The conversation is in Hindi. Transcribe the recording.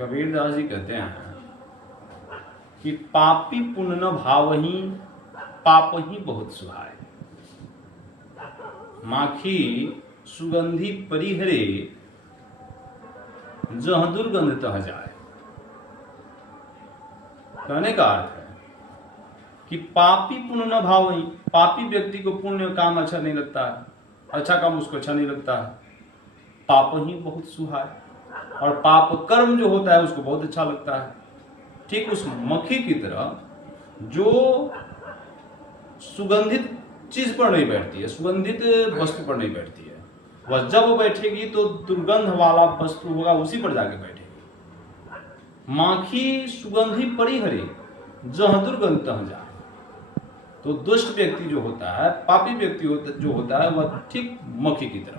कबीरदास जी कहते हैं कि पापी पुण्य न भावही, पाप ही बहुत सुहाए। माखी सुगंधी परिहरे, जह दुर्गंध तह जाए। कहने का अर्थ है कि पापी पुण्य न भावही, पापी व्यक्ति को पुण्य काम अच्छा नहीं लगता है, अच्छा काम उसको अच्छा नहीं लगता है। पाप ही बहुत सुहाए, और पाप कर्म जो होता है उसको बहुत अच्छा लगता है। ठीक उस मक्खी की तरह जो सुगंधित चीज पर नहीं बैठती है, सुगंधित वस्तु पर नहीं बैठती है, वह जब वो बैठेगी तो दुर्गंध वाला वस्तु होगा उसी पर जाके बैठेगी। माखी सुगंधी परिहरे, जह दुर्गंध तह जाए। तो दुष्ट व्यक्ति जो होता है, पापी व्यक्ति जो होता है, वह ठीक मक्खी की तरह